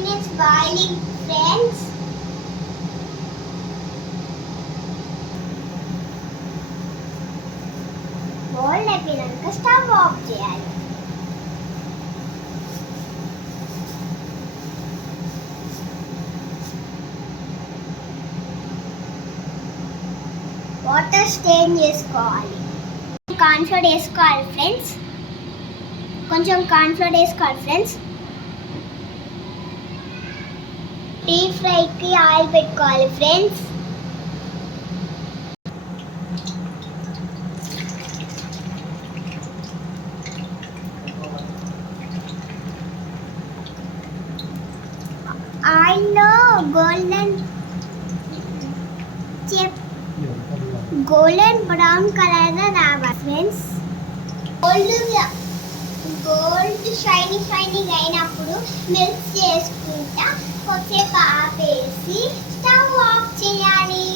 minutes boiling, friends. Boil అయిపోయినాక stove off చేయాలి. Water strain చేసుకోవాలి. కార్న్ఫ్లోర్ వేసుకోవాలి ఫ్రెండ్స్. కొంచెం కార్న్ఫ్లోర్ వేసుకోవాలి ఫ్రెండ్స్. డీప్ ఫ్రైకి ఆయిల్ పెట్టుకోవాలి ఫ్రెండ్స్. ఆయిల్లో గోల్డెన్ బ్రౌన్ కలర్ రావాలి ఫ్రెండ్స్. గోల్డ్ షైనింగ్ అయినప్పుడు మిక్స్ చేసుకుంటా కొద్దిసేపు ఆపేసి స్టవ్ ఆఫ్ చేయాలి.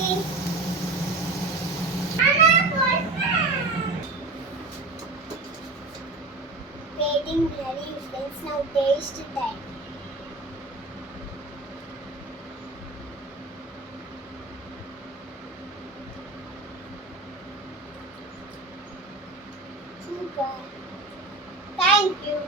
Waiting ready friends. Now taste time. Super. Thank you.